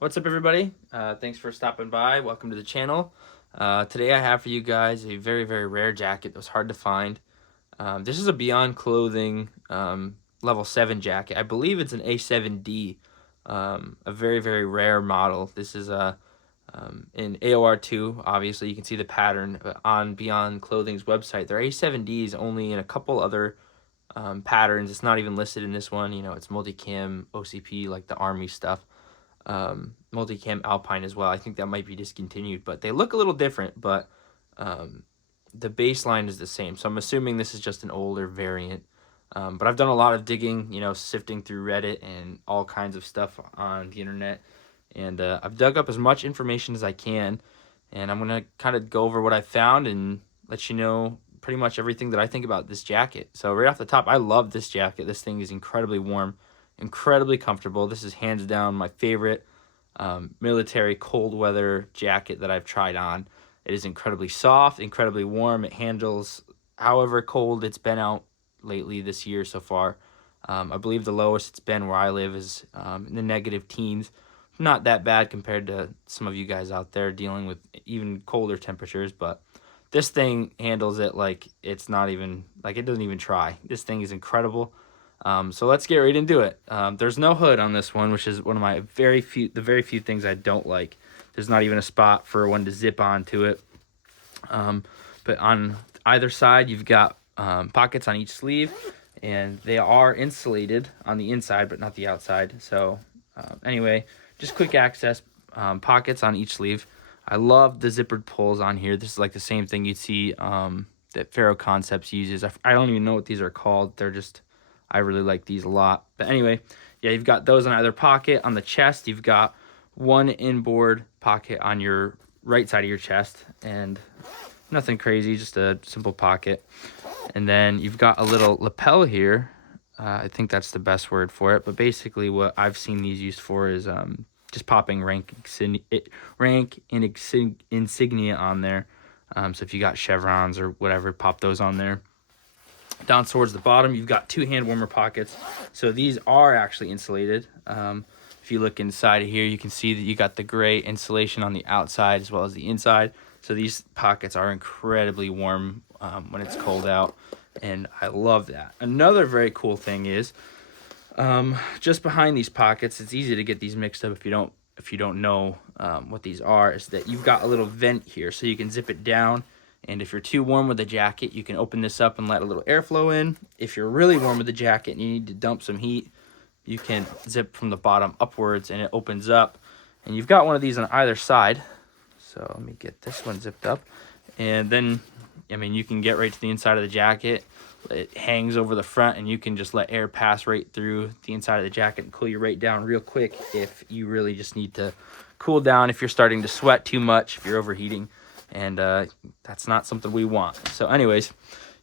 What's up, everybody? Thanks for stopping by. Welcome to the channel. Today I have for you guys a very, very rare jacket that was hard to find. This is a Beyond Clothing level 7 jacket. I believe it's an A7D, a very, very rare model. This is in AOR2. Obviously, you can see the pattern on Beyond Clothing's website. Their A7D is only in a couple other patterns. It's not even listed in this one. You know, it's multicam, OCP, like the Army stuff. Multicam Alpine as well. I think that might be discontinued, but they look a little different, but the baseline is the same. So I'm assuming this is just an older variant. But I've done a lot of digging, you know, sifting through Reddit and all kinds of stuff on the internet. And I've dug up as much information as I can. And I'm going to kind of go over what I found and let you know pretty much everything that I think about this jacket. So right off the top, I love this jacket. This thing is incredibly warm, incredibly comfortable. This is hands down my favorite military cold weather jacket that I've tried on. It is incredibly soft, incredibly warm. It handles however cold it's been out lately this year so far. I believe the lowest it's been where I live is in the negative teens. Not that bad compared to some of you guys out there dealing with even colder temperatures, but this thing handles it like it's not even, like it doesn't even try. This thing is incredible. So let's get right into it. There's no hood on this one, which is one of my very few things I don't like. There's not even a spot for one to zip onto it. But on either side, you've got pockets on each sleeve, and they are insulated on the inside, but not the outside. So anyway, just quick access pockets on each sleeve. I love the zippered pulls on here. This is like the same thing you'd see that Faro Concepts uses. I don't even know what these are called. They're just, I really like these a lot. But anyway, yeah, you've got those on either pocket. On the chest, you've got one inboard pocket on your right side of your chest, and nothing crazy, just a simple pocket. And then you've got a little lapel here. I think that's the best word for it. But basically what I've seen these used for is just popping rank and insignia on there. So if you got chevrons or whatever, pop those on there. Down towards the bottom, you've got two hand warmer pockets. So these are actually insulated. If you look inside of here, you can see that you got the gray insulation on the outside as well as the inside. So these pockets are incredibly warm when it's cold out, and I love that. Another very cool thing is just behind these pockets, it's easy to get these mixed up if you don't know what these are, is that you've got a little vent here, so you can zip it down. And if you're too warm with the jacket, you can open this up and let a little airflow in. If you're really warm with the jacket and you need to dump some heat, you can zip from the bottom upwards and it opens up. And you've got one of these on either side. So let me get this one zipped up. And then, I mean, you can get right to the inside of the jacket. It hangs over the front, and you can just let air pass right through the inside of the jacket and cool you right down real quick if you really just need to cool down, if you're starting to sweat too much, if you're overheating. And that's not something we want. So anyways,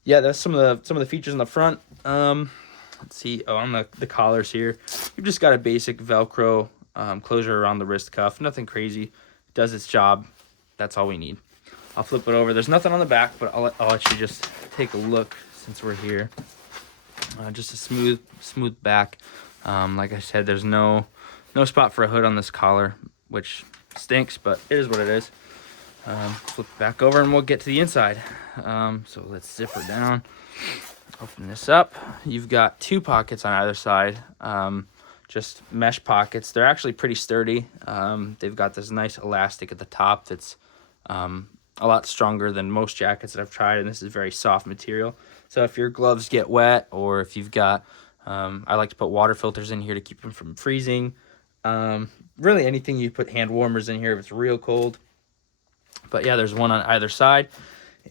yeah, that's some of the features in the front. Let's see. Oh, on the collars here, you've just got a basic Velcro closure around the wrist cuff. Nothing crazy. It does its job. That's all we need. I'll flip it over. There's nothing on the back, but I'll let you just take a look since we're here. Just a smooth back. Like I said, there's no spot for a hood on this collar, which stinks, but it is what it is. Flip it back over and we'll get to the inside. So let's zip her down. Open this up. You've got two pockets on either side. Just mesh pockets. They're actually pretty sturdy. They've got this nice elastic at the top that's a lot stronger than most jackets that I've tried, and this is very soft material. So if your gloves get wet, or if you've got, I like to put water filters in here to keep them from freezing. Really anything, you put hand warmers in here if it's real cold. But yeah, there's one on either side,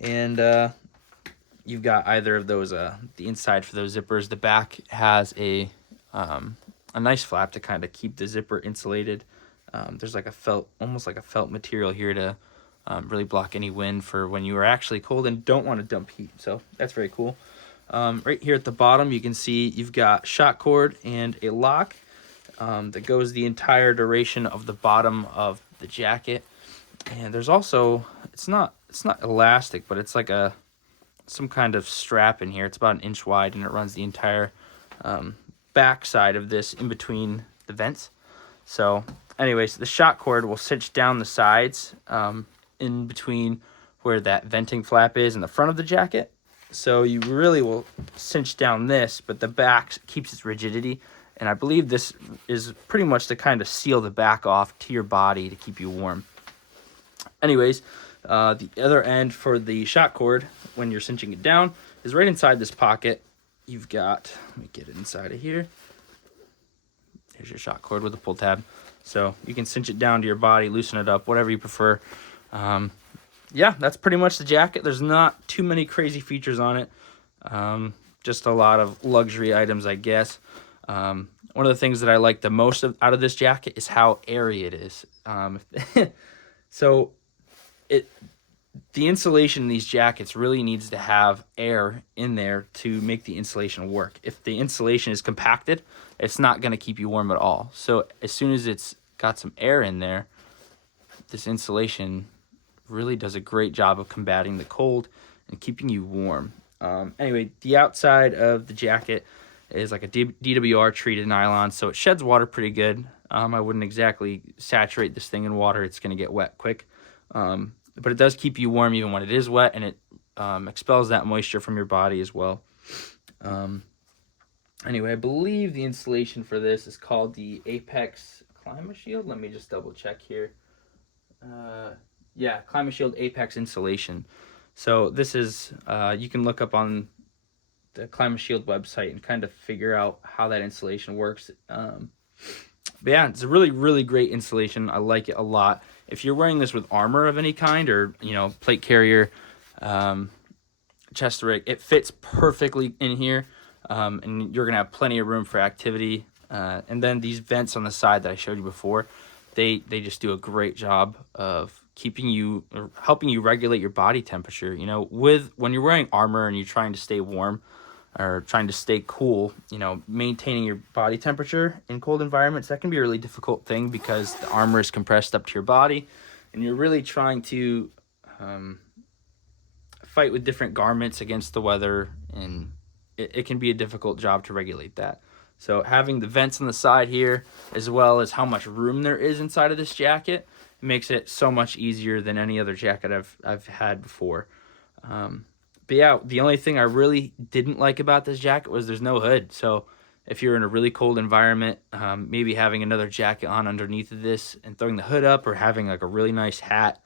and you've got either of those, the inside for those zippers. The back has a nice flap to kind of keep the zipper insulated. There's like a felt, almost like a felt material here to really block any wind for when you are actually cold and don't want to dump heat. So that's very cool. Right here at the bottom, you can see you've got shock cord and a lock that goes the entire duration of the bottom of the jacket. And there's also, it's not elastic, but it's like some kind of strap in here. It's about 1 inch wide, and it runs the entire back side of this in between the vents. So anyways, the shock cord will cinch down the sides in between where that venting flap is in the front of the jacket. So you really will cinch down this, but the back keeps its rigidity. And I believe this is pretty much to kind of seal the back off to your body to keep you warm. Anyways, the other end for the shock cord, when you're cinching it down, is right inside this pocket. You've got, let me get it inside of here. There's your shock cord with the pull tab. So you can cinch it down to your body, loosen it up, whatever you prefer. Yeah, that's pretty much the jacket. There's not too many crazy features on it. Just a lot of luxury items, I guess. One of the things that I like the most out of this jacket is how airy it is. So the insulation in these jackets really needs to have air in there to make the insulation work. If the insulation is compacted, it's not going to keep you warm at all. So as soon as it's got some air in there, this insulation really does a great job of combating the cold and keeping you warm. Anyway, the outside of the jacket is like a DWR treated nylon, so it sheds water pretty good. I wouldn't exactly saturate this thing in water. It's going to get wet quick. But it does keep you warm even when it is wet, and it expels that moisture from your body as well. Anyway, I believe the insulation for this is called the Apex Climate Shield. Let me just double check here. Yeah, Climate Shield Apex insulation. So this is, you can look up on the Climate Shield website and kind of figure out how that insulation works. But yeah, it's a really, really great insulation. I like it a lot. If you're wearing this with armor of any kind, or, you know, plate carrier, chest rig, it fits perfectly in here. And you're going to have plenty of room for activity. And then these vents on the side that I showed you before, they just do a great job of keeping you, or helping you regulate your body temperature. You know, when you're wearing armor and you're trying to stay warm or trying to stay cool, you know, maintaining your body temperature in cold environments, that can be a really difficult thing because the armor is compressed up to your body, and you're really trying to fight with different garments against the weather, and it can be a difficult job to regulate that. So having the vents on the side here, as well as how much room there is inside of this jacket, makes it so much easier than any other jacket I've had before. But yeah, the only thing I really didn't like about this jacket was there's no hood. So if you're in a really cold environment, maybe having another jacket on underneath of this and throwing the hood up, or having like a really nice hat,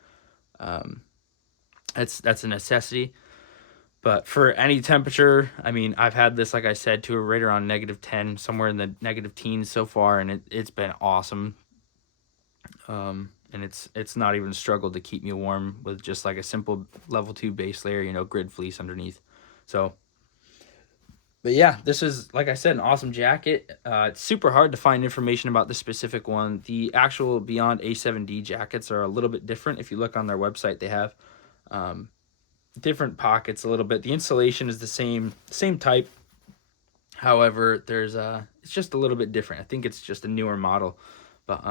that's a necessity. But for any temperature, I mean, I've had this, like I said, to right around -10, somewhere in the negative teens so far, and it's been awesome. And it's not even a struggle to keep me warm with just like a simple level 2 base layer, you know, grid fleece underneath. So, but yeah, this is, like I said, an awesome jacket. It's super hard to find information about this specific one. The actual Beyond A7D jackets are a little bit different. If you look on their website, they have different pockets a little bit. The insulation is the same type. However, there's it's just a little bit different. I think it's just a newer model. But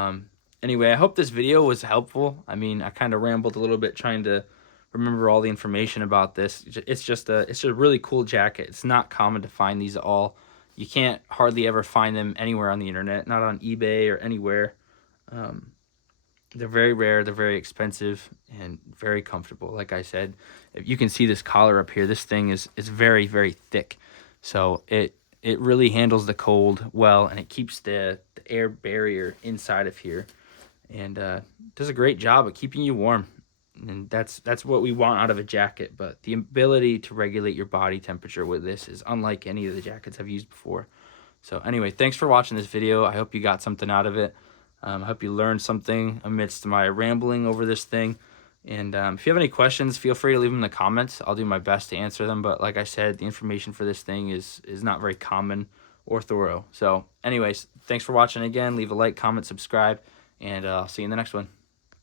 anyway, I hope this video was helpful. I mean, I kind of rambled a little bit trying to remember all the information about this. It's just a really cool jacket. It's not common to find these at all. You can't hardly ever find them anywhere on the internet, not on eBay or anywhere. They're very rare, they're very expensive, and very comfortable. Like I said, if you can see this collar up here, this thing is very, very thick. So it really handles the cold well, and it keeps the air barrier inside of here, and does a great job of keeping you warm. And that's what we want out of a jacket. But the ability to regulate your body temperature with this is unlike any of the jackets I've used before. So anyway, thanks for watching this video. I hope you got something out of it. I hope you learned something amidst my rambling over this thing. And if you have any questions, feel free to leave them in the comments. I'll do my best to answer them. But like I said, the information for this thing is not very common or thorough. So anyways, thanks for watching again. Leave a like, comment, subscribe, and I'll see you in the next one.